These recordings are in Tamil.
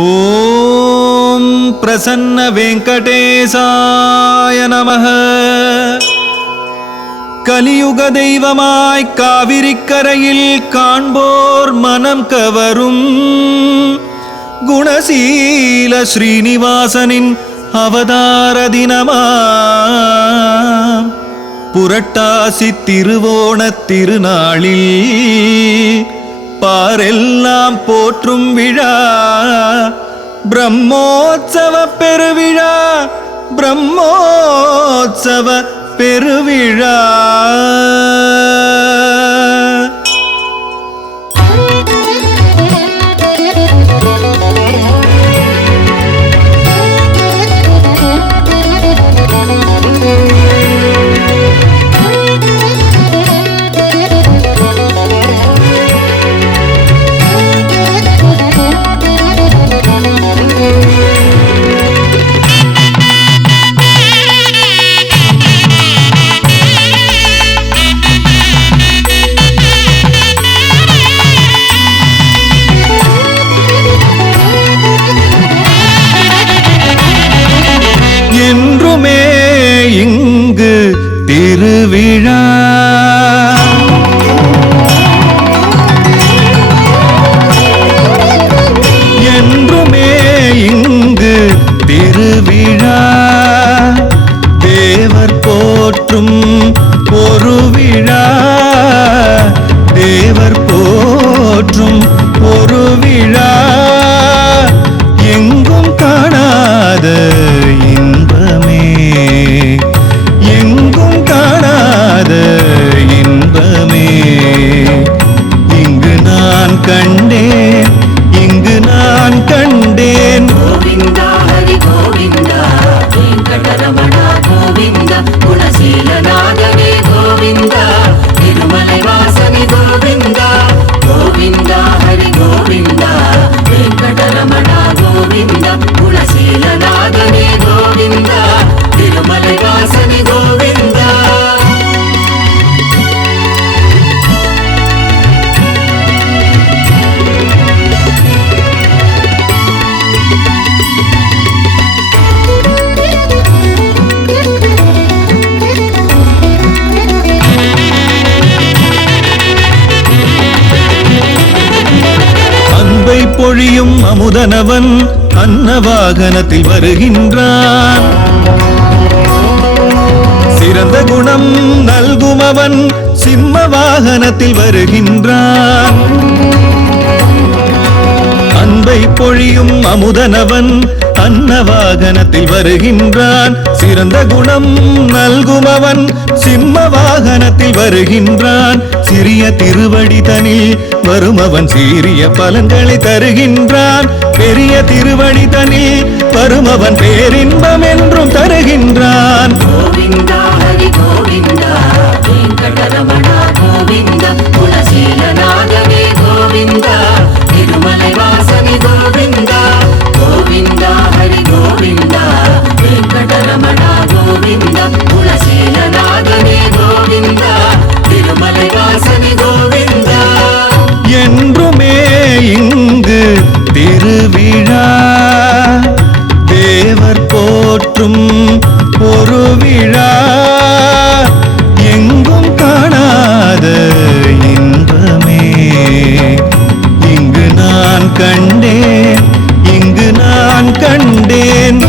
ஓம் பிரசன்ன வெங்கடேசாய நமः. கலியுக தெய்வமாய் காவிரிக்கரையில் காண்போர் மனம் கவரும் குணசீல ஸ்ரீனிவாசனின் அவதார தினமாம் புரட்டாசி திருவோண திருநாளில் பாரெல்லாம் போற்றும் விழா பிரம்மோற்சவ பெருவிழா, பிரம்மோற்சவ பெருவிழா. என்றுமே இங்கு திருவிழா, என்றுமே இங்கு திருவிழா. தேவர் போற்றும் ஒரு விழா, தேவர் போற்றும் ஒரு விழா. எங்கும் காணாத இன்பமே, எங்கும் காணாத இன்பமே. இங்கு நான் கண்டேன், இங்கு நான் கண்டேன். கோவிந்தா ஹரி கோவிந்தா வெங்கடரமணா கோவிந்தா குணசீலநாதனே கோவிந்தா திருமலை வாசனே கோவிந்தா. கோவிந்தா ஹரி கோவிந்தா வெங்கடரமணா கோவிந்தா குணசீலநாதனே கோவிந்தா திருமலை வாசனே கோவிந்தா. அன்பை பொழியும் அமுதனவன் அன்னவாகனத்தில் வருகின்றான். சிறந்த குணம் நல்கும் அவன் சிம்ம வாகனத்தில் வருகின்றான். அன்பை பொழியும் அமுதனவன் அன்னவாகனத்தில் வருகின்றான். சிறந்த குணம் நல்கும் அவன் சிம்ம வாகனத்தில் வருகின்றான். சிறிய திருவடி தனில் வரும் அவன் சீரிய பலன்களை தருகின்றான். பெரிய திருவடி தனில் வரும் அவன் பேரின்பம் என்றும் தருகின்றான். கோவிந்தா ஹரி கோவிந்தா வெங்கடரமணா கோவிந்தா குணசீலநாதனே கோவிந்தா திருமலை வாசனே கோவிந்தா. கோவிந்தா ஹரி கோவிந்தா வெங்கடரமணா கோவிந்தா குணசீலநாதனே கோவிந்தா திருமலை வாசனே கோவிந்தா. என்றுமே இங்கு திருவிழா, தேவர் போற்றும் ஒரு விழா. எங்கும் காணாத இன்பமே, இங்கு நான் கண்டேன், இங்கு நான் கண்டேன்.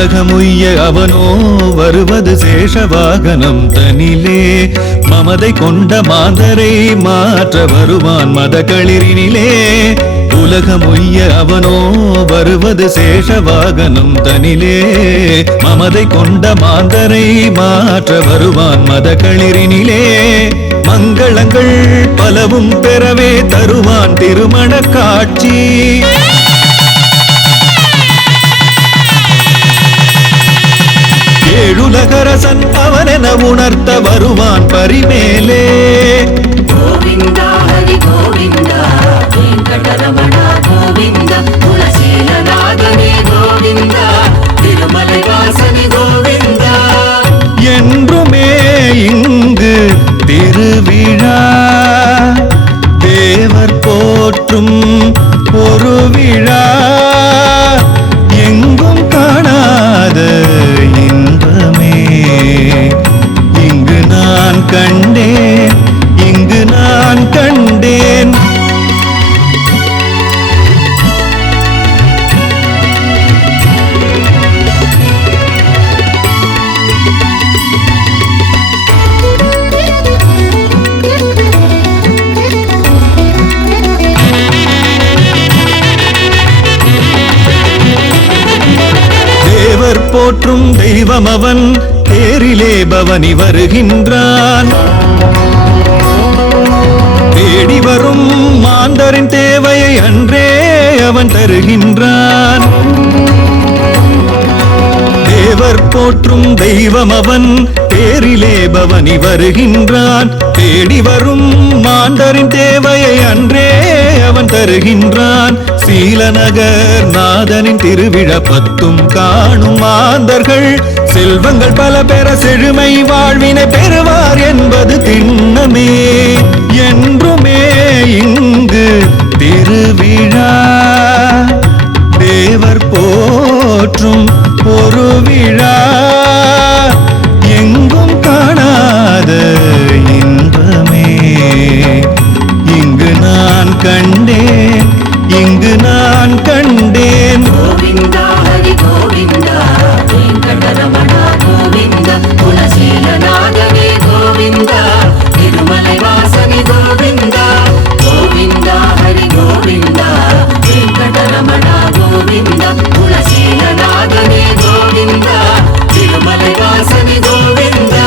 உலகமுய்ய அவனோ வருவது சேஷவாகனம் தனிலே. மமதை கொண்ட மாந்தரை மாற்ற வருவான் மதகளிரினிலே. உலகமுய்ய அவனோ வருவது சேஷவாகனம் தனிலே. மமதை கொண்ட மாந்தரை மாற்ற வருவான் மதகளிரினிலே. மங்களங்கள் பலவும் பெறவே தருவான் திருமண காட்சி. ஏழுலகரசன் அவனென உணர்த்த வருவான் பரிமேலே. தெய்வம் அவன் தேரிலே பவனி வருகின்றான். தேடி வரும் மாந்தரின் தேவையை அன்றே அவன் தருகின்றான். தேவர் போற்றும் தெய்வம் அவன் தேரிலே பவனி வருகின்றான். தேடி வரும் மாந்தரின் தேவையை அன்றே அவன் தருகின்றான். சீலநகர் நாதனின் திருவிழா பத்தும் காணும் மாந்தர்கள் செல்வங்கள் பல பெற செழுமை வாழ்வினை பெறுவார் என்பது திண்ணமே. என்றுமே இங்கு திருவிழா தேவர் போற்றும் ஒரு விழா. எங்கும் காணாத இன்பமே இங்கு நான் கண்டேன், இங்கு நான் கண்டேன். கோவிந்தா ஹரி கோவிந்தா வெங்கடரமணா கோவிந்தா குலசீலநாதனே கோவிந்தா திருமலை வாசனே கோவிந்தா. கோவிந்தா ஹரி கோவிந்தா வெங்கடரமணா கோவிந்தா குலசீலநாதனே கோவிந்தா திருமலை வாசனே கோவிந்தா.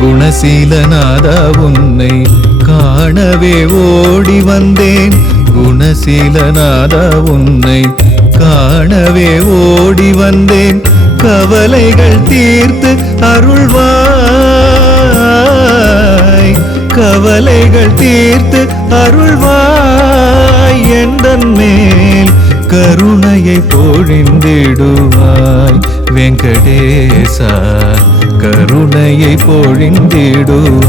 குணசீலநாதா உன்னை காணவே ஓடி வந்தேன். குணசீலநாதா உன்னை காணவே ஓடி வந்தேன். கவலைகள் தீர்த்து அருள்வாய், கவலைகள் தீர்த்து அருள்வாய். எந்தன் மேல் கருணையை பொழிந்திடுவாய் வெங்கடேசா, கருணையை பொழிந்திடுவாய்.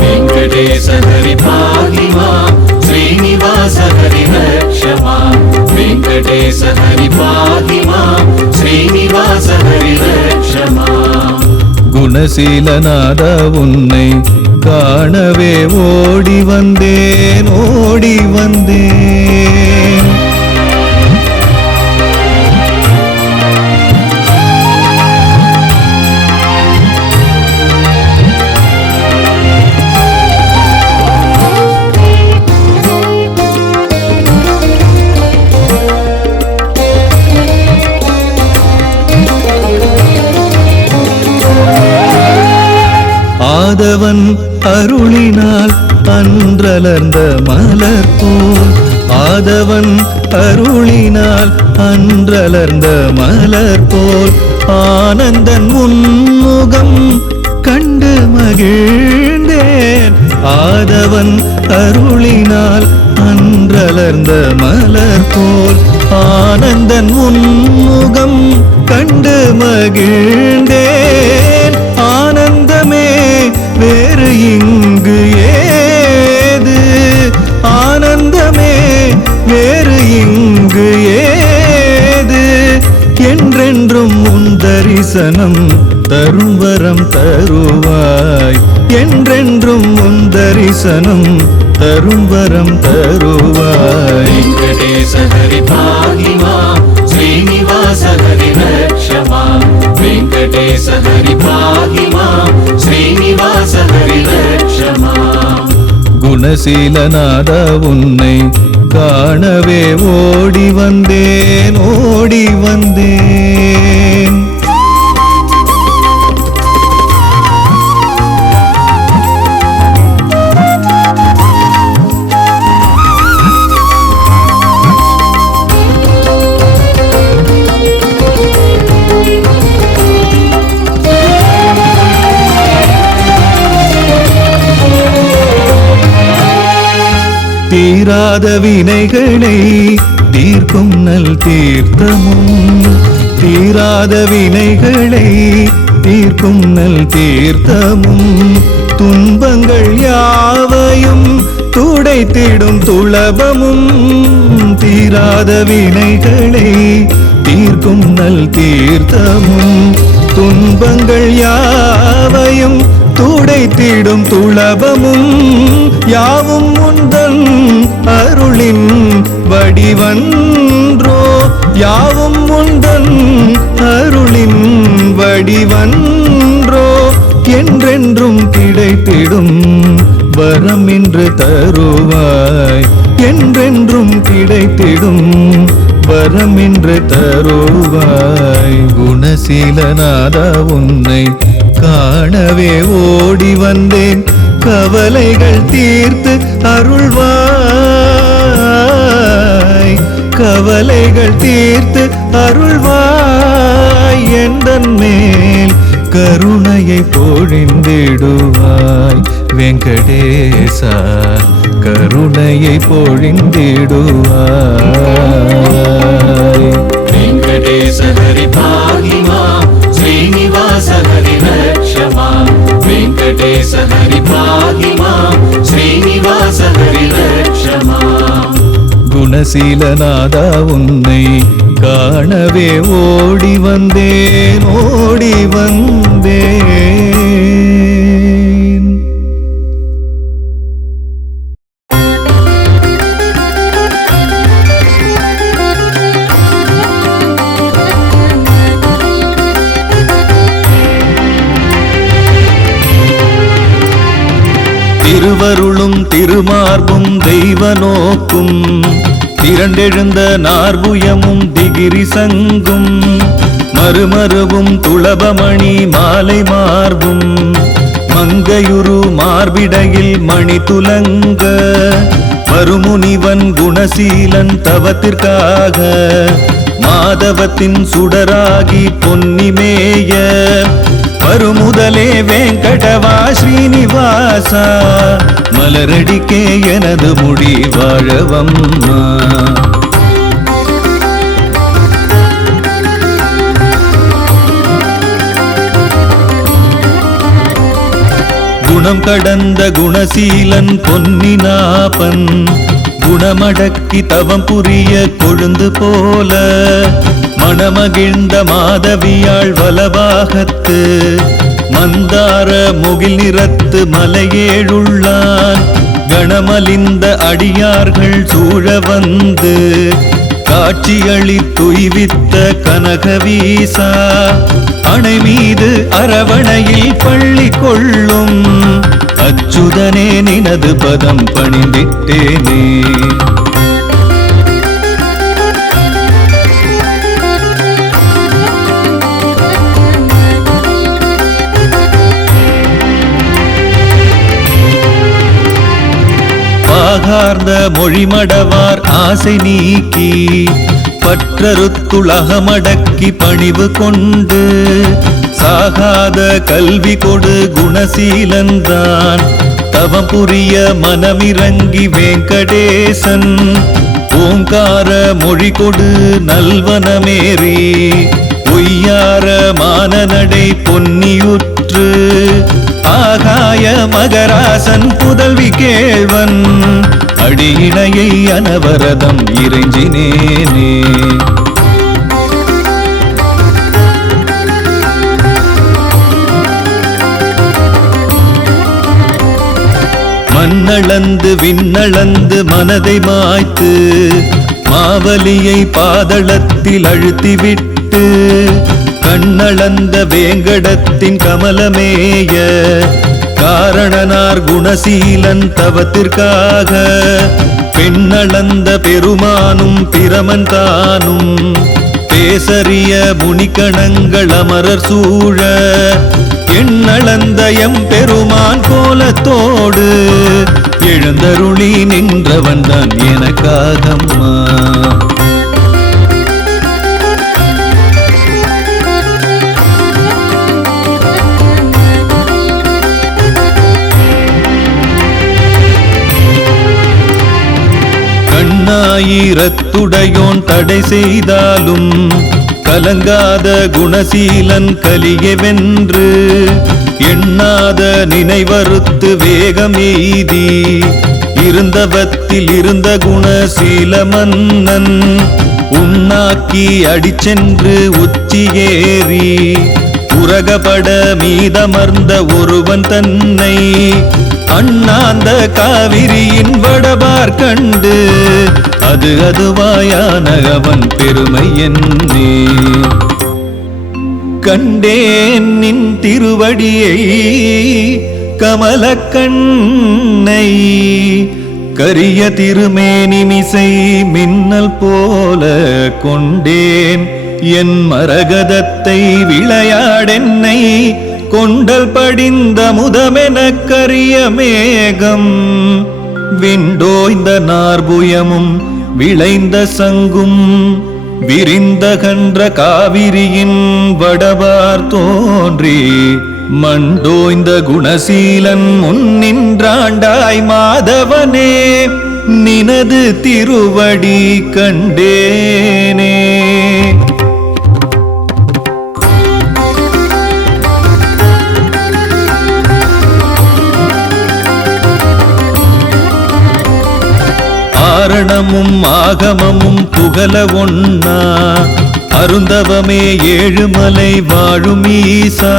வெங்கடேச ஹரி பாகி மாம் ஸ்ரீனிவாச ஹரி ரக்ஷ மாம். வெங்கடேச ஹரி பாகி மாம் ஸ்ரீனிவாச ஹரி ரக்ஷ மாம். குணசீலநாதா உன்னை காணவே ஓடி வந்தேன், ஓடி வந்தேன். ஆதவன் அருளினால் அன்றலர்ந்த மலர் போல், ஆதவன் அருளினால் அன்றலர்ந்த மலர் போல் ஆனந்தன் முன்முகம் கண்டு மகிழ்ந்தேன். ஆதவன் அருளினால் அன்றலர்ந்த மலர் போல் ஆனந்தன் முன்முகம் கண்டு மகிழ்ந்தேன். ஆனந்தமே வேறு இங்கு ஏது, ஆனந்தமே வேறு இங்கு ஏது. என்றென்றும் உன் தரிசனம் தரும் வரம் தருவாய், என்றென்றும் உன் தரிசனம் தரும் வரம் தருவாய். வெங்கடேச ஹரி பாகி மாம் ஸ்ரீனிவாச ஹரி ரக்ஷ மாம். வெங்கடேச ஹரி பாகி மாம் ஸ்ரீனிவாச ஹரி ரக்ஷ மாம். குணசீலநாதா உன்னை காணவே ஓடி வந்தேன், ஓடி வந்தேன். தீராத வினைகளை தீர்க்கும் நல் தீர்த்தமும், தீராத வினைகளை தீர்க்கும் நல் தீர்த்தமும், துன்பங்கள் யாவையும் துடைத்திடும் துளபமும், தீராத வினைகளை தீர்க்கும் நல் தீர்த்தமும் துன்பங்கள் யாவையும் துடைத்திடும் துளபமும் யாவும் முந்தன் அருளின் வடிவன்றோ யாவும் முந்தன் அருளின் வடிவன்றோ என்றென்றும் கிடைத்திடும் வரம் என்று தருவாய் என்றென்றும் கிடைத்திடும் வரம் என்று தருவாய் குணசீலநாதா உன்னை காணவே ஓடி வந்தேன் கவலைகள் தீர்த்து அருள்வாய் கவலைகள் தீர்த்து அருள்வாய் எந்தன் மேல் கருணையை பொழிந்திடுவாய் வெங்கடேசா கருணையை பொழிந்திடுவாய் வெங்கடேச ஹரி பாஹி மாம் ஸ்ரீனிவாச ஹரி ரக்ஷ மாம் வெங்கடேச ஹரி பாஹி மாம் ஸ்ரீனிவாச ஹரி ரக்ஷ மாம் குணசீலநாதா உன்னை காணவே ஓடி வந்தேன் ஓடி வந்தேன் திருவருளும் திருமார்பும் தெய்வ நோக்கும் திரண்டெழுந்த நார்புயமும் திகிரி சங்கும் மறுமருவும் துளபமணி மாலை மார்பும் மங்கையுரு மார்பிடையில் மணி துலங்க மறுமுனிவன் குணசீலன் தவத்திற்காக மாதவத்தின் சுடராகி பொன்னிமேய வருமுதலே வெங்கடவா ஸ்ரீனிவாசா மலரடிக்கே எனது முடி வாழவம்மா குணம் கடந்த குணசீலன் பொன்னினாபன் குணமடக்கி தவம் புரிய கொழுந்து போல மணமகிழ்ந்த மாதவியாள் வலபாகத்து மந்தார முகில் நிறத்து மலையேழுள்ளான் கணமலிந்த அடியார்கள் சூழ வந்து காட்சியளி துய்வித்த கனகவீசா அணை மீது அரவணையில் பள்ளி கொள்ளும் அச்சுதனே நினது பதம் பணிந்திட்டேனே பாகார்ந்த மொழிமடவார் ஆசை நீக்கி பற்றறுத்துலகமடக்கி பணிவு கொண்டு சாகாத கல்வி கொடு குணசீலன்தான் தவம் புரிய மனமிறங்கி வெங்கடேசன் ஓங்கார மொழி கொடு நல்வனமேறி பொய்யார மானநடை பொன்னியுற்று ஆகாய மகராசன் புதல்வி கேள்வன் அடியிணையை அனவரதம் இறைஞ்சினேனே மண்ணளந்து விண்ணளந்து மனதை மாய்த்து மாவலியை பாதளத்தில் அழுத்திவிட்டு கண்ணளந்த வேங்கடத்தின் கமலமேய காரணனார் குணசீலன் தவத்திற்காக பெண்ணளந்த பெருமானும் பிரமன் தானும் பேசறிய முனிகணங்கள் அமரர் சூழ எண்ணளந்த எம் பெருமான் கோலத்தோடு எழுந்தருளி நின்றவன் தான் எனக்காகம்மா கண்ணாயிரத்துடையோன் தடை செய்தாலும் கலங்காத குணசீலன் கலியை வென்று எண்ணாத நினைவறுத்து வேகம் எய்தி இருந்தவத்தில் இருந்த குணசீல மன்னன் உண்ணாக்கி அடிச்சென்று உச்சியேறி உரகபட மீதமர்ந்த ஒருவன் தன்னை அண்ணாந்த காவிரியின் வடபார் கண்டு அதுவாயான அவன் பெருமை என்னே. கண்டேன் நின் திருவடியை கமலக்கண்ணை கரிய திருமேனிமிசை மின்னல் போல கொண்டேன் என் மரகதத்தை விளையாடென்னை கொண்டல் படிந்த முதமென கரிய மேகம் விண்டோய்ந்த நார்புயமும் விளைந்த சங்கும் விரிந்த கன்ற காவிரியின் வடபார் தோன்றி மண்டோய்ந்த குணசீலன் முன்னின்றாண்டாய் மாதவனே நினது திருவடி கண்டேனே. ஆரணமும் ஆகமமும் புகழ ஒண்ணா அருந்தவமே ஏழுமலை வாழும் ஈசா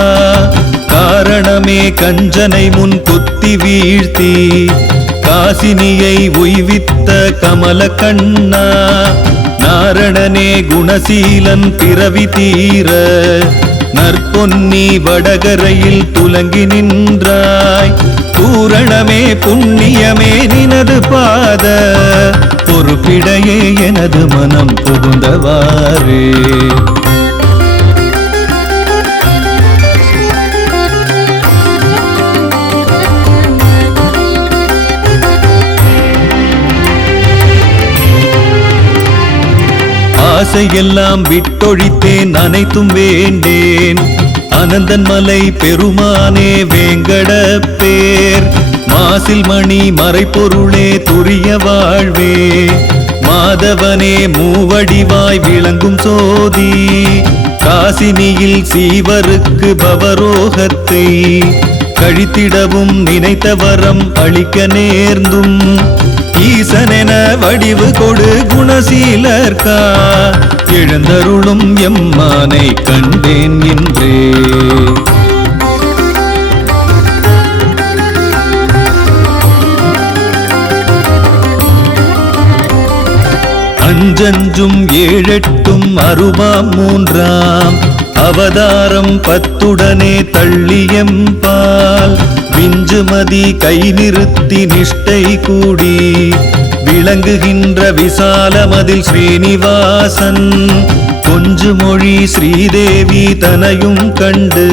காரணமே கஞ்சனை முன் குத்தி வீழ்த்தி காசினியை உய்வித்த கமல கண்ணா நாரணனே குணசீலன் பிறவி தீர நற்பொன்னி வடகரையில் துலங்கி நின்றாய் பூரணமே புண்ணியமே நினது பாத பொறுப்பிடையே எனது மனம் புகுந்தவாறே. ஆசையெல்லாம் விட்டொழித்தேன் அனைத்தும் வேண்டேன் அனந்தன் மலை பெருமானே வேங்கட பேர் மாசில் மணி மறைப்பொருளே துரிய வாழ்வே மாதவனே மூவடிவாய் விளங்கும் சோதி காசினியில் சீவருக்கு பவரோகத்தை கழித்திடவும் நினைத்த வரம் அளிக்க நேர்ந்தும் ஈசனென வடிவு கொடு குணசீலர்கா எழுந்தருளும் எம்மானை கண்டேன் என்றே. அஞ்சஞ்சும் ஏழெட்டும் அருவாம் மூன்றாம் அவதாரம் பத்துடனே தள்ளியம்பால் விஞ்சுமதி கை நிறுத்தி நிஷ்டை கூடி விளங்குகின்ற விசாலமதில் ஸ்ரீனிவாசன் கொஞ்சு மொழி ஸ்ரீதேவி தனையும் கண்டு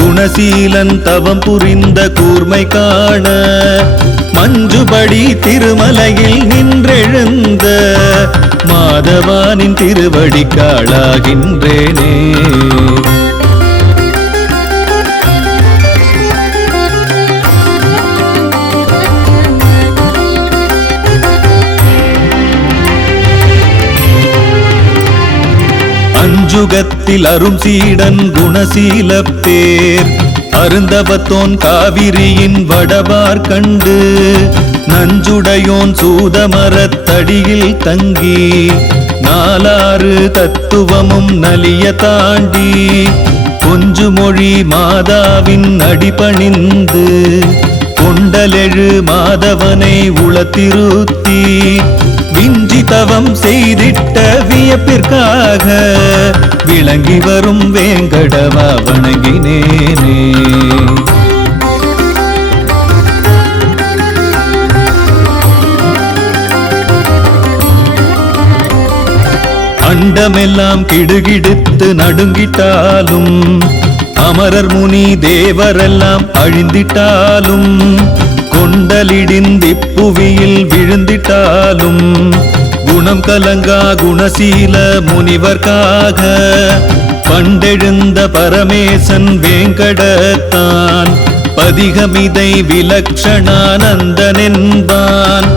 குணசீலன் தவம் புரிந்த கூர்மை காண மஞ்சுபடி திருமலையில் நின்றெழுந்த மாதவானின் திருவடி காளாகின்றேனே. அஞ்சுகத்தில் அரும் சீடன் குணசீல பேர் அருந்தவத்தோன் காவிரியின் வடபார் கண்டு நஞ்சுடையோன் சூதமரத்தடியில் தங்கி நாலாறு தத்துவமும் நலிய தாண்டி கொஞ்சு மொழி மாதாவின் அடிபணிந்து கொண்டலெழு மாதவனை உளத்திருத்தி விஞ்சி தவம் செய்திட்ட வியப்பிற்காக விளங்கி வரும் வேங்கடவா வணங்கினேனே. அண்டமெல்லாம் கிடுகிடுத்து நடுங்கிட்டாலும் அமரர் முனி தேவரெல்லாம் அழிந்திட்டாலும் கொண்டலிடிந்திப்புவியில் விழுந்திட்டாலும் குணம் கலங்கா குணசீல முனிவர்க்காக பண்டெழுந்த பரமேசன் வேங்கடத்தான் பதிகமிதை விலக்ஷணானந்தனென்பான்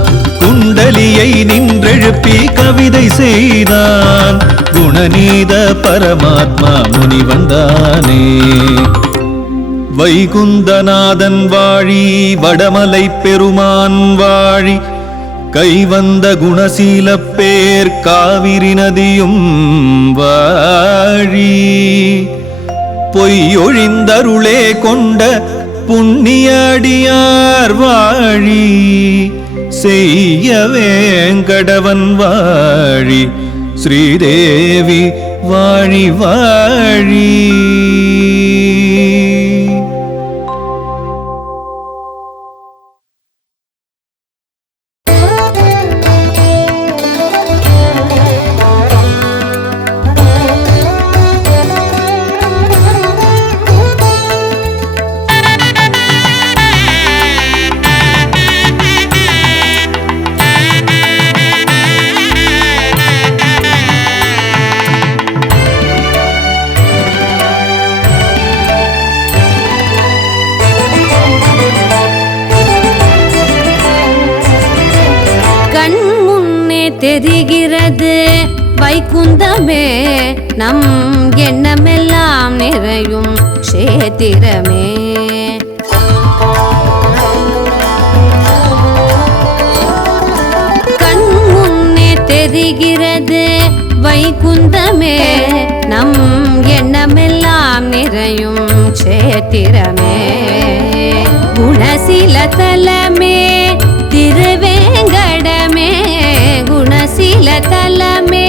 குண்டலியை நின்றெழுப்பி கவிதை செய்தான் குணநீத பரமாத்மா முனிவந்தானே. வைகுந்தநாதன் வாழி வடமலை பெருமான் வாழி கைவந்த குணசீலப் பேர் காவிரி நதியும் வாழி பொய்யொழிந்தருளே கொண்ட புண்ணிய அடியார் வாழி செய்ய வேங்கடவன் வாழி ஸ்ரீதேவி வாழி வாழி. தெரிகிறது வைகுந்தமே நம் எண்ணமெல்லாம் நிறையும் க்ஷேத்திரமே. கண் முன்னே தெரிகிறது வைகுந்தமே நம் எண்ணமெல்லாம் நிறையும் க்ஷேத்திரமே. குணசீல தலமே திருவேங்கடமே குணசீல தலமே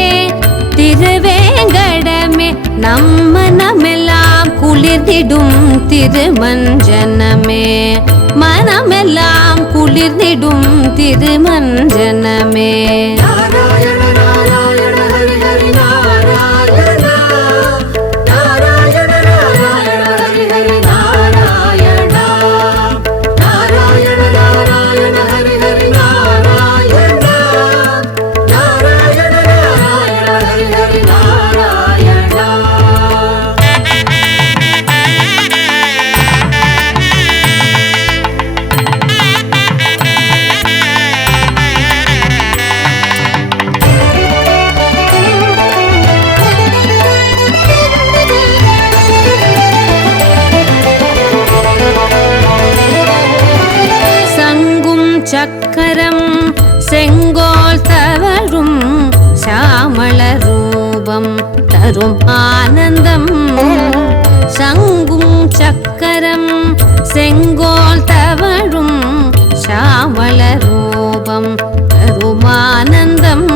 திருவேங்கடமே நம்மனமெல்லாம் குளிர்ந்திடும் திருமஞ்சனமே மனமெல்லாம் குளிர்ந்திடும் திருமஞ்சனமே. நாராயண நாராயண ஹரி ஹரி நாராயண நாராயண நாராயண ஹரி ஹரி நாராயண நாராயண நாராயண ஹரி ஹரி நாராயண நாராயண நாராயண ஹரி ஹரி நாராயண. சங்கும் சக்கரம் செங்கோல் தவழும் சாமள ரூபம் தரும் ஆனந்தம். சங்கும் சக்கரம் செங்கோல் தவழும் சாமள ரூபம் தரும் ஆனந்தம்.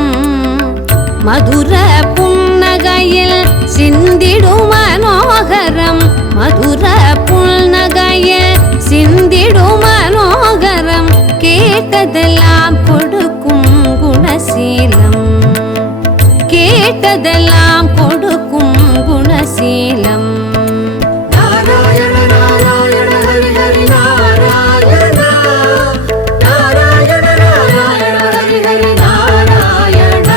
மதுர புன்னகையில் சிந்திடும் மனோகரம் மதுர புன்னகையில் சிந்திடும் மனோகரம். கேட்டதெல்லாம் கொடுக்கும் குணசீலம் கேட்டதெல்லாம் கொடுக்கும் குணசீலம். நாராயண நாராயண ஹரி ஹரி நாராயண நாராயண நாராயண ஹரி ஹரி நாராயண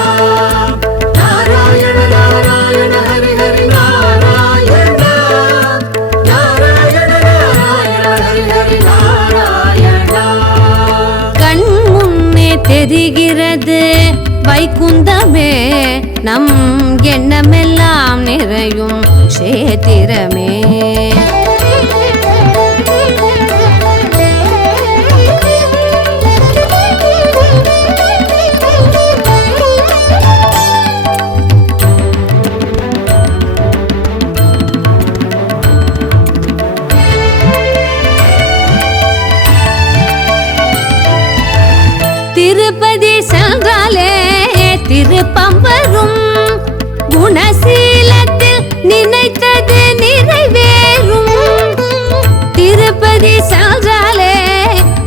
நாராயண நாராயண ஹரி ஹரி நாராயண நாராயண நாராயண ஹரி ஹரி நாராயண. கண் முன்னே தெரிகிறது வைகுந்தமே நம் எண்ணமெல்லாம் நிறையும் க்ஷேத்திரமே. திருப்பதி சென்றாலே திருப்பம் வரும் குணசீலத்தில் நினைத்தது நிறைவேறும். திருப்பதி சென்றாலே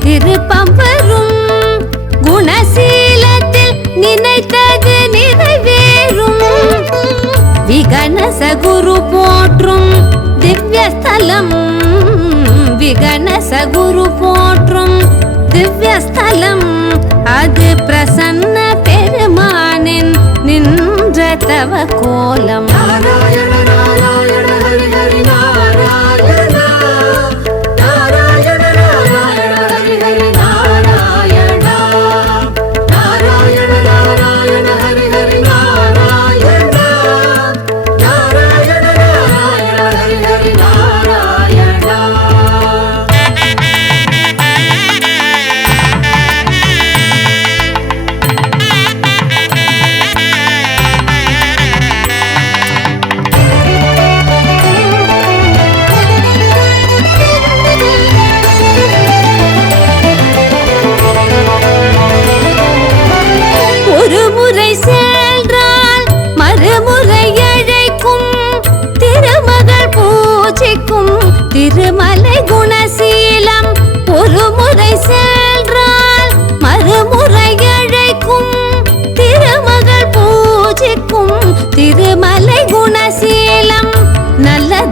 திருப்பம் வரும் குணசீலத்தில் நினைத்தது நிறைவேறும். விகணச குரு போற்றும் திவ்யஸ்தலம் விகணச குரு போற்றும் திவ்யஸ்தலம். அது பிரசன்ன பெருமானின் நின்ற தவ கோலம். நாராயண நாராயண ஹரி ஹரி நாராயண நாராயண நாராயண ஹரி ஹரி நாராயண நாராயண நாராயண ஹரி ஹரி நாராயண நாராயண நாராயண ஹரி ஹரி நாராயண.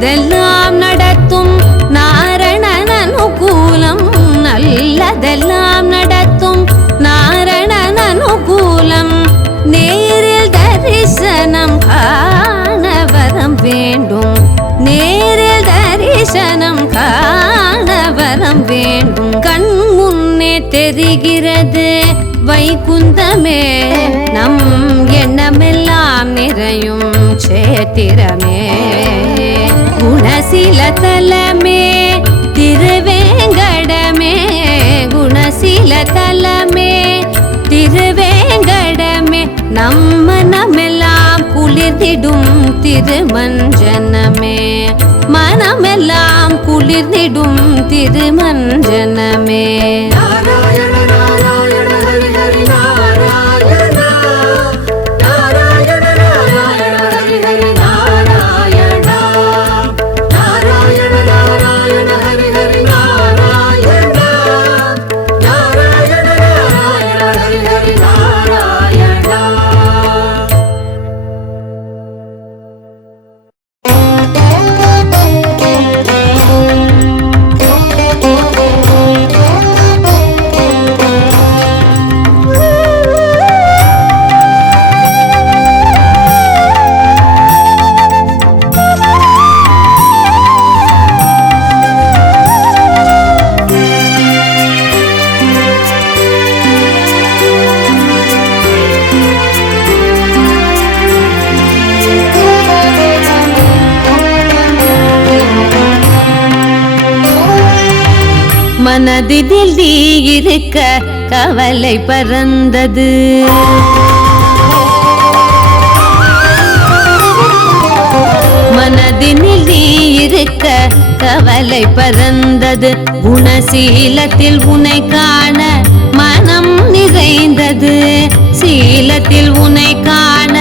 நல்லதெல்லாம் நடத்தும் நாரணன் அனுகூலம், நல்லதெல்லாம் நடத்தும் நாரணன் அனுகூலம். நேரில் தரிசனம் காண வரம் வேண்டும், நேரில் தரிசனம் காண வரம் வேண்டும். கண் முன்னே தெரிகிறது வைகுந்தமே, நம் எண்ணமெல்லாம் நிறையும் சேத்திரமே. குணசீல தலமே திருவேங்கடமே, குணசீல தலமே திருவேங்கடமே. நம்ம நம்மெல்லாம் குளிர்ந்திடும் திருமஞ்சனமே, மனமெல்லாம் குளிர்ந்திடும் திருமஞ்சனமே. நாராயண நாராயண ஹரி ஹரி நாராயண, நாராயண நாராயண ஹரி ஹரி நாராயண, நாராயண நாராயண ஹரி ஹரி நாராயண, நாராயண நாராயண ஹரி ஹரி நாராயண. மனதில் நீ இருக்க கவலை பறந்தது, மனதினில் நீ இருக்க கவலை பறந்தது. குணசீலத்தில் உன்னை காண மனம் நிறைந்தது, சீலத்தில் உன்னை காண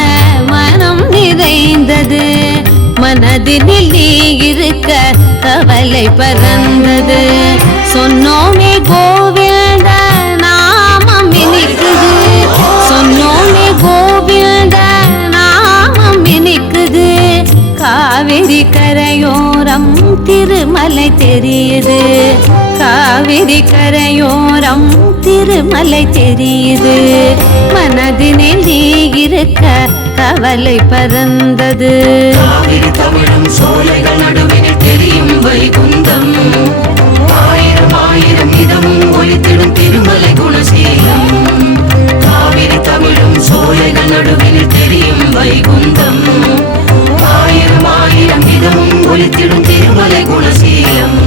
மனம் நிறைந்தது. மனதினில் நீ இருக்க கவலை பறந்தது. சொன்னோமே கோவிந்த நாமம் இனிக்குது, சொன்னோமே கோவிந்த நாமம் இனிக்குது. காவிரி கரையோரம் திருமலை தெரியுது, காவிரி கரையோரம் திருமலை தெரியுது. மனதினில் நீ இருக்க கவலை பறந்தது. காவிரி தமிழும் சோலைகள் நடுவில் தெரியும் வைகுந்தம், ஆயிரம் ஆயிரம் இதமும் ஒலித்திடும் திருமலை குணசீலம். காவிரி தமிழும் சோலைகள் நடுவில் தெரியும் வைகுந்தம், ஆயிரம் ஆயிரம் இதமும் ஒலித்திடும் திருமலை குணசீலம்.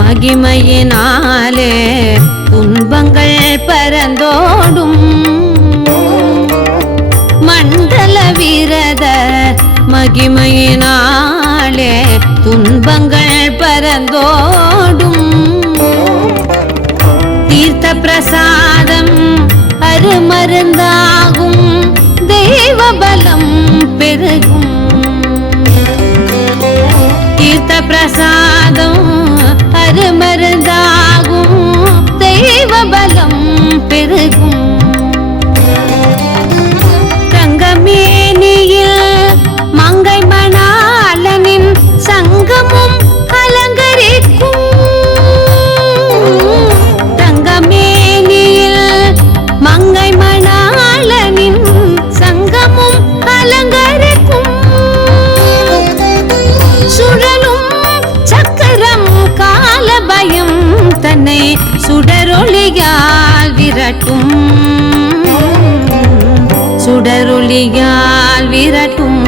மகிமையினாலே துன்பங்கள் பறந்தோடும், மண்டல விரத மகிமையினாலே துன்பங்கள் பறந்தோடும். தீர்த்த பிரசாதம் அருமருந்தாகும், தெய்வ பலம் பெருகும். தீர்த்த பிரசாதம் அருமருந்தாகும், தெய்வ பலம் பெருகும். தங்கமேனியில் மங்கை மணாளனின் சங்கமும் அலங்கரிக்கும், தங்கமேனியில் மங்கை மணாளனின் சங்கமும் அலங்கரிக்கும். சுழலும் சக்கரம் கால பயம் தன்னை சுடரொளியால் விரட்டும், சுடரொளியால் விரட்டும்.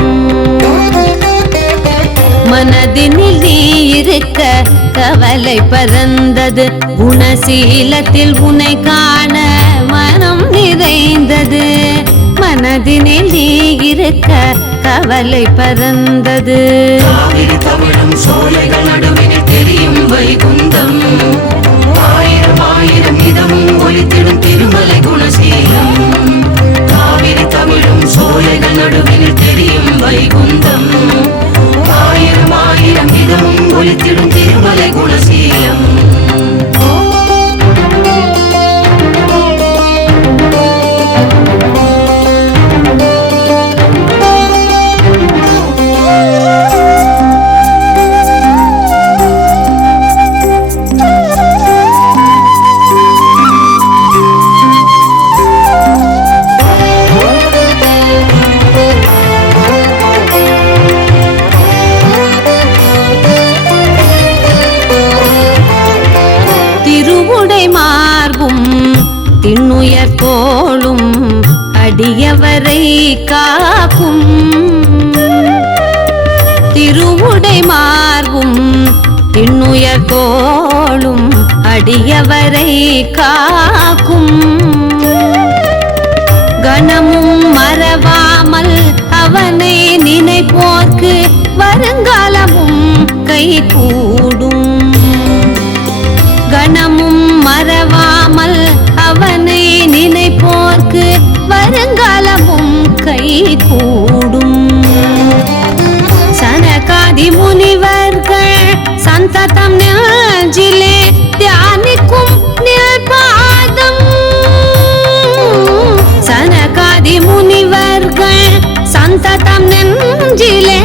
மனதினில் நீ இருக்க கவலை பறந்தது, குணசீலத்தில் உன்னை காண மனம் நிறைந்தது. மனதினில் நீ இருக்க கவலை பறந்தது. காவிரி தமிழும் சோலைகள் நடுவினில் தெரியும் வைகுந்தம். ஆயிரம் ஆயிரம் இதமும் ஒலித்திடும் திருமலை குணசீலம். காவிரி தமிழும் சோலைகள் நடுவினில் தெரியும் வைகுந்தம். ஆயிரம் ஆயிரம் இதமும் ஒலித்திடும் திருமலை குணசீலம். திண்ணுயர் தோளும் அடியவரை காக்கும். திருவுடை மார்பும் திண்ணுயர் தோளும் அடியவரை காக்கும். கணமும் மறவாமல் அவனை நினைப்போர்க்கு வருங்காலமும் கை கூடும். கணமும் மறவாமல் அவனை நினைப்போர்க்கு வருங்காலமும் கை கூடும். சனகாதி முனிவர்கள் சந்ததம் நெஞ்சிலே தியானிக்கும் நில்பாதம். சனகாதி முனிவர்கள் சந்ததம் நெஞ்சிலே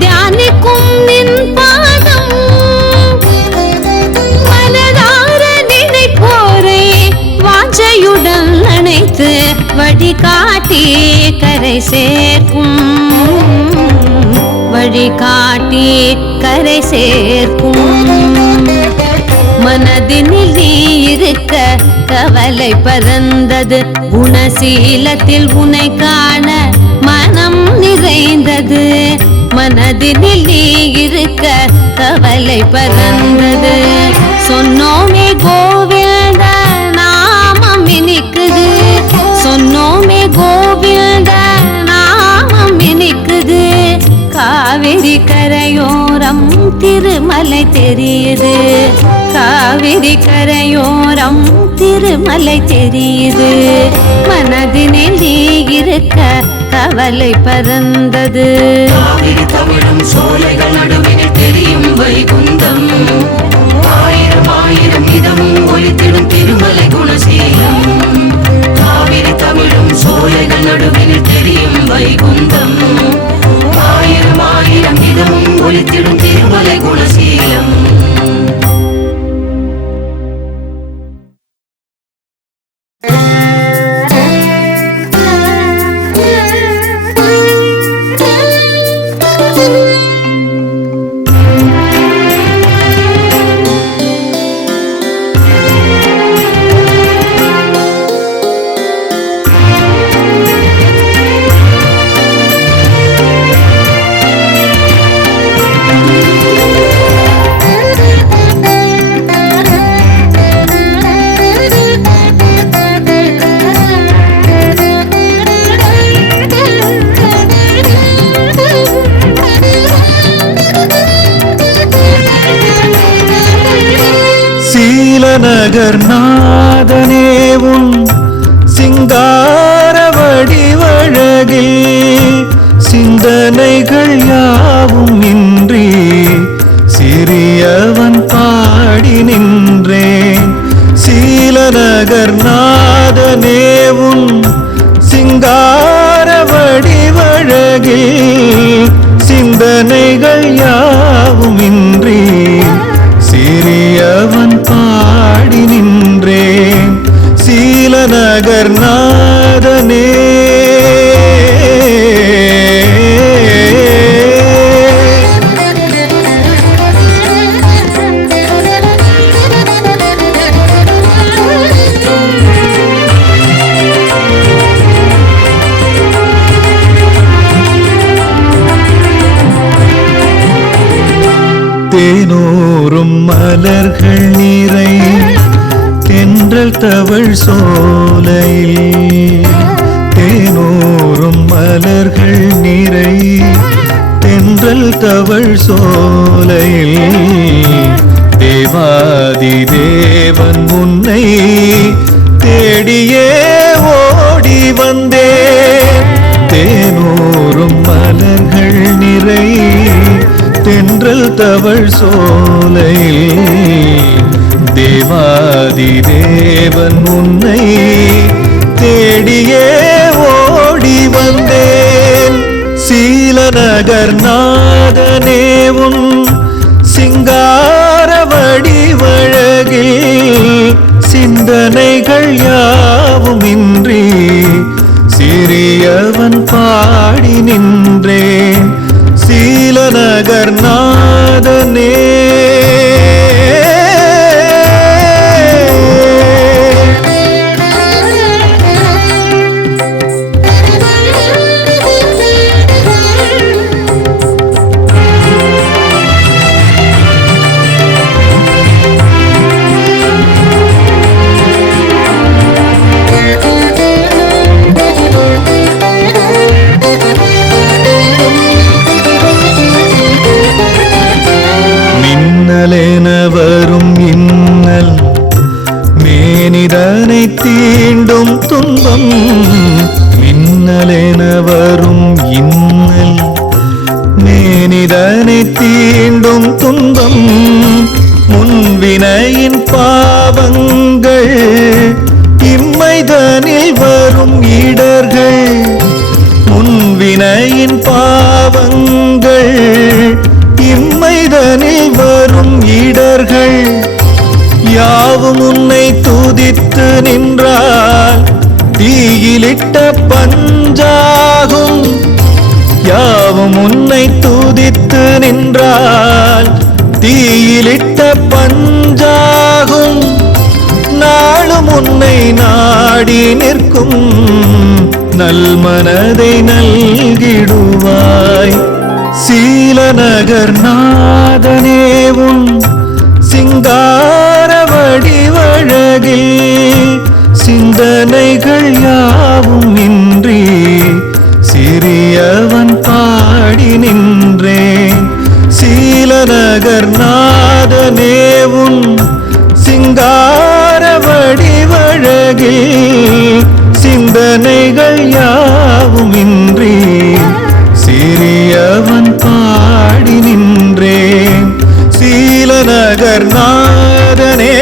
தியானிக்கும் நின் பாதம். வாஞ்சையுடன் அணைத்து வழிகாட்டி கரை சேர்க்கும். வழிகாட்டி கரை சேர்க்கும். மனதினில் நீ இருக்க கவலை பறந்தது. குணசீலத்தில் உன்னை காண மனம் நிறைந்தது. மனதினில் நீ இருக்க கவலை பறந்தது. சொன்னோமே கோவிந்த நாமம் இனிக்குது. சொன்னோமே கோவிந்த நாமம் இனிக்குது. காவிரி கரையோரம் திருமலை தெரியுது. காவிரி கரையோரம் திருமலை தெரியுது. மனதினில் நீ இருக்க கவலை பறந்தது. காவிரி தமிழும் சோலைகள் நடுவினில் தெரியும் வைகுந்தம். ஆயிரம் ஆயிரம் இதமும் ஒலித்திடும் திருமலை குணசீலம். காவிரி தமிழும் சோலைகள் நடுவினில் தெரியும் வைகுந்தம். ஆயிரம் ஆயிரம் இதமும் ஒலித்திடும் திருமலை குணசீலம். நகர் நாதனே உன் சிங்கார வடிவழகில் சிந்தனைகள் யாவும் இன்றி சிறியவன் பாடி நின்றேன். சீலநகர் நாதனே உன் சிங்கார வடிவழகில் சிந்தனைகள் யாவும் இன்றி சிறியவன் பாடி நின்றேன். சீலநகர் நாதனே தேனூரும் மலர்கள் நீரை தென்றல் தவழ் சோலையில் தேனூரும் மலர்கள் நிறை தென்றல் தவழ் சோலையில் தேவாதி தேவன் உன்னை தேடியே ஓடி வந்தேன். தேனூரும் மலர்கள் நிறை தென்றல் தவழ் சோலையில் தேவாதி தேவன் உன்னை தேடியே ஓடி வந்தேன். சீலநகர் நாதனே உன் சிங்கார வடிவழகில் சிந்தனைகள் யாவுமின்றி சிறியவன் பாடி நின்றேன். சீலநகர் நாதனே மின்னலென வரும் இன்னல் மேனிதனை தீண்டும் துன்பம். மின்னலென வரும் இன்னல் மேனிதனை தீண்டும் துன்பம். முன்வினையின் பாவங்கள் இம்மைதனில் வரும் இடர்கள். முன்வினையின் பாவங்கள் இம்மைதனில் வரும் இடர்கள் யாவும் உன்னை துதித்து நின்றால் தீயிலிட்ட பஞ்சாகும். யாவும் உன்னை துதித்து நின்றால் தீயிலிட்ட பஞ்சாகும். நாளும் உன்னை நாடி நிற்கும் நல்மனதை நல்கிடுவாய். சீலநகர் நாதனே உன் சிங்கார வடிவழகில் சிந்தனைகள் யாவும் இன்றி சிறியவன் பாடி நின்றேன். சீலநகர் நாதனே உன் சிங்கார வடிவழகில் சிந்தனைகள் யாவும் இன்றி சிறியவன் பாடி நின்றேன். சீலநகர் நாதனே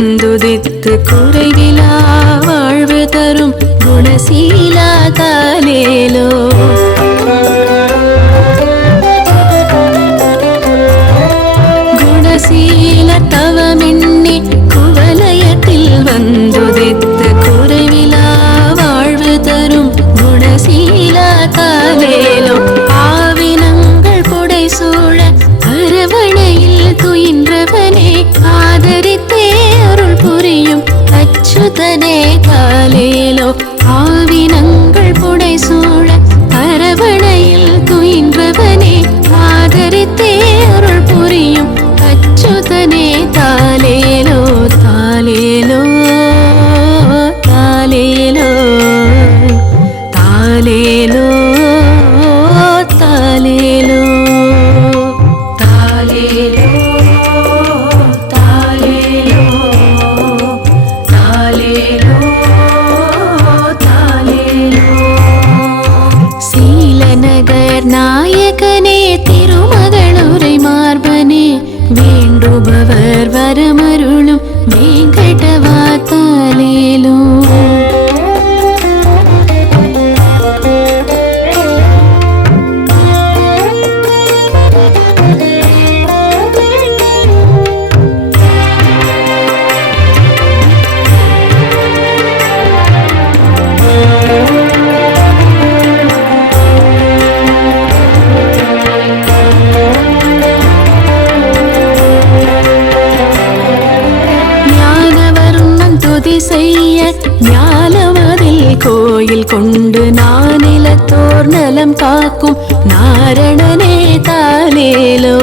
வந்துதித்து குறைவிலா வாழ்வு தரும் குணசீலா தாலேலோ. குணசீல தவமெண்ணி குவலயத்தில் வந்துதித்து குறைவிலா வாழ்வு தரும் குணசீலா தாலேலோ. ஆவினங்கள் புடை சூழ அரவணையில் துயின்றவனே ஆதரித்தே அருள் புரியும் அச்சுதனே தாலேலோ. ஆவினங்கள் புடை சூழ அரவணையில் துயின்றவனே ஆதரித்தே அருள் புரியும் அச்சுதனே தாலேலோ. தாலேலோ தாலேலோ தாலேலோ தாலேலோ தாலேலோ தாலேலோ தாலேலோ தாலேலோ. சீலநகர் நாயகனே திருமகளுரை மார்பனே வேண்டுபவர் வரமருளும் வேங்கடவா தாலேலோ. செய்ய ஞானமதில் கோயில் கொண்டு நானிலத்தோர் நலம் காக்கும் நாரணனே தாலேலோ.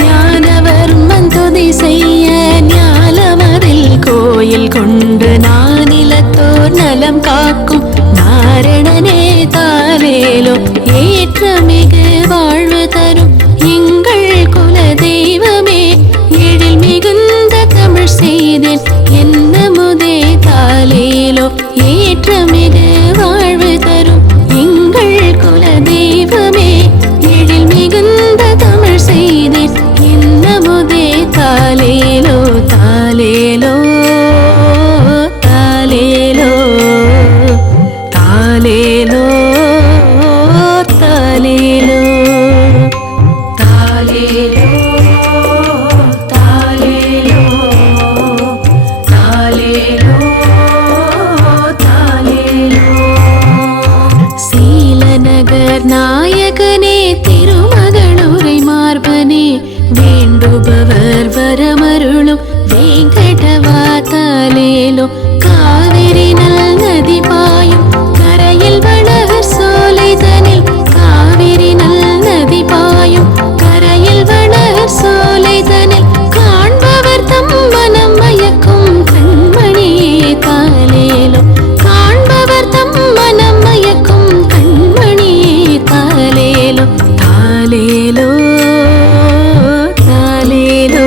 ஞானவர்மன் துதி செய்ய ஞானமதில் கோயில் கொண்டு நானிலத்தோர் நலம் காக்கும் நாரணனே தாலேலோ. ஏற்றமிகு வாழ்வு தரும் எங்கள் குல தெய்வமே எழில் மிகுந்த தமிழ் செய்தேன் என்னமுதே தாலேலோ. ஏற்றமிகு வாழ்வு தரும் எங்கள் குல தெய்வமே எழில் மிகுந்த தமிழ் செய்தேன் என்னமுதே தாலேலோ. தாலேலோ தாலேலோ தாலேலோ தாலேலோ தாலேலோ தாலேலோ தாலேலோ தாலேலோ. சீலநகர் நாயகனே திருமகளுரை மார்பனே வேண்டுபவர் வரமருளும் வேங்கடவா தாலேலோ. காவிரி நல் நதி பாயும் கரையில் வளர் சோலைதனில் காவிரி நல் நதி பாயும் கரையில் வளர் சோலைதனில் காண்பவர் தம் மனம் மயக்கும் கண்மணியே தாலேலோ. காண்பவர் தம் மனம் மயக்கும் கண்மணியே தாலேலோ. தாலேலோ தாலேலோ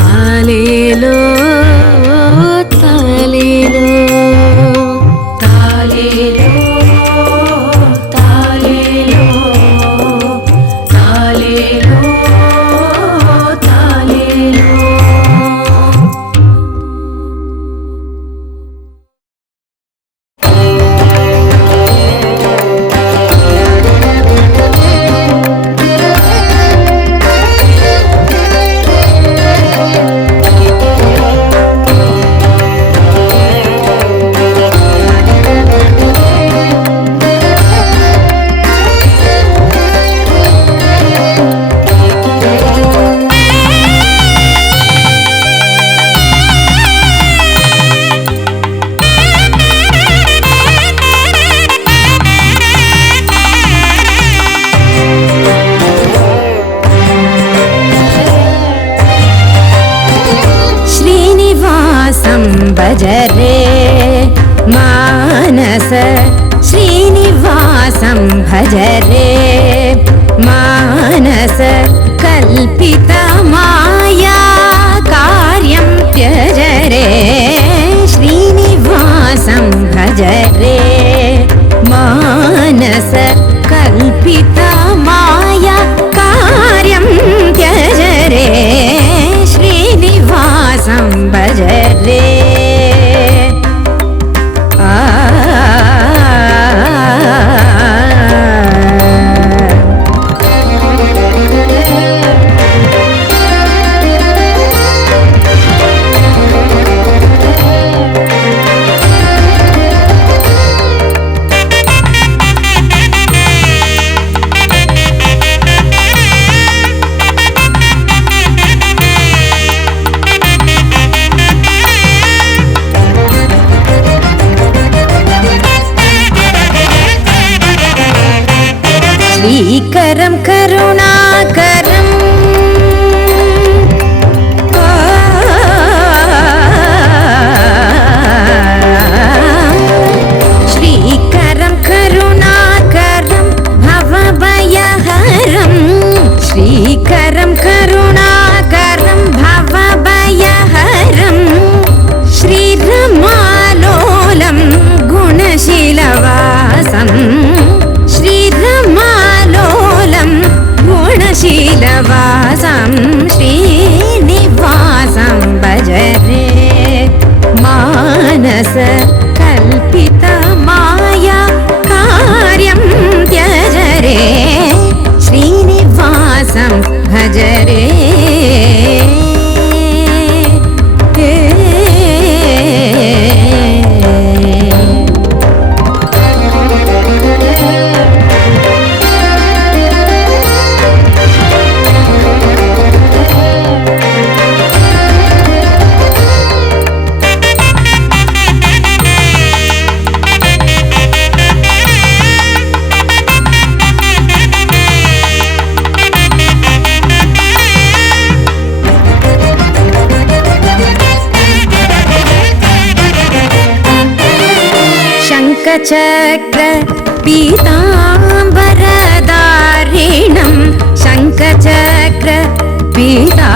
தாலேலோ தாலேலோ தாலேலோ தாலேலோ தாலேலோ தாலேலோ. भजरे मानस श्रीनिवासं भजरे मानस कल्पिता माया कार्यं त्यजरे श्रीनिवासं भजरे मानस कल्पिता माया करुणाकरम् श्रीकरं करुणाकरं भवभयहरं श्रीकरं करुणाकरं भवभयहरं श्रीरमालोलं गुणशीलवासं श्रीरमालोलं गुणशीलवासं श्रीनिवासं भजरे मानस कल्पितमाया कार्यं त्यजरे श्रीनिवासं भजरे शङ्खचक्र पीताम्बरधारिणं शङ्खचक्र पीता